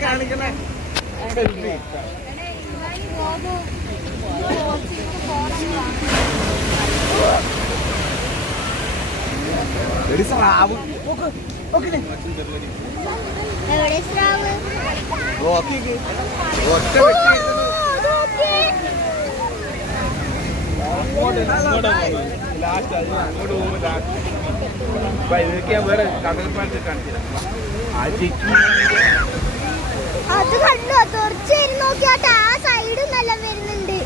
കാണിക്കണേ സ്രാവ് ഒറ്റ ലാസ്റ്റ് അത് അങ്ങോട്ട് പോകുമ്പോ ഇതൊക്കെ വേറെ കടൽപ്പാലത്ത് കാണിച്ചില്ല അത് കണ്ടോ തുറച്ചു നോക്കിയാട്ട് ആ സൈഡ് നല്ല വരുന്നുണ്ട്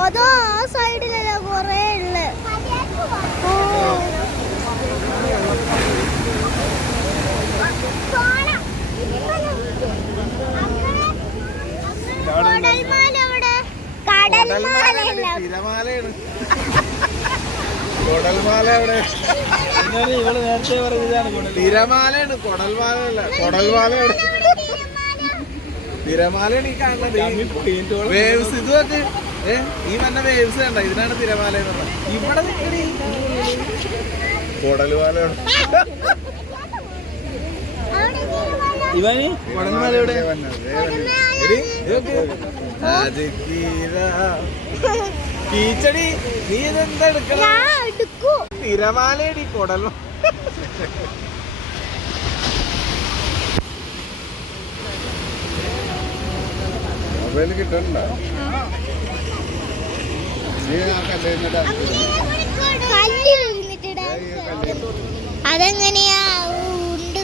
അതോ ആ സൈഡിലല്ല കൊറേ ഉള്ളു കൊടൽമാല എവിടെ നേരത്തെ പറഞ്ഞതാണ് തിരമാലയാണ് കൊടൽമാല കൊടൽമാല എവിടെ തിരമാലയാണ് ഈ കാണുന്നത് വേവ്സ് ഇതൊക്കെ ഈ വന്ന വേവ്സ് കണ്ട ഇതിനാണ് തിരമാല എന്ന് പറഞ്ഞത് ഇവിടെ നിൽക്കണേ കൊടൽമാല ഇവന് കൊടൽമാല എവിടെ കീച്ചടി നീ ഇതെന്താ എടുക്കണം തിരമാലയടി കൊടൽ മൊബൈല് കിട്ടണ്ട അതെങ്ങനെയാ ഉണ്ട്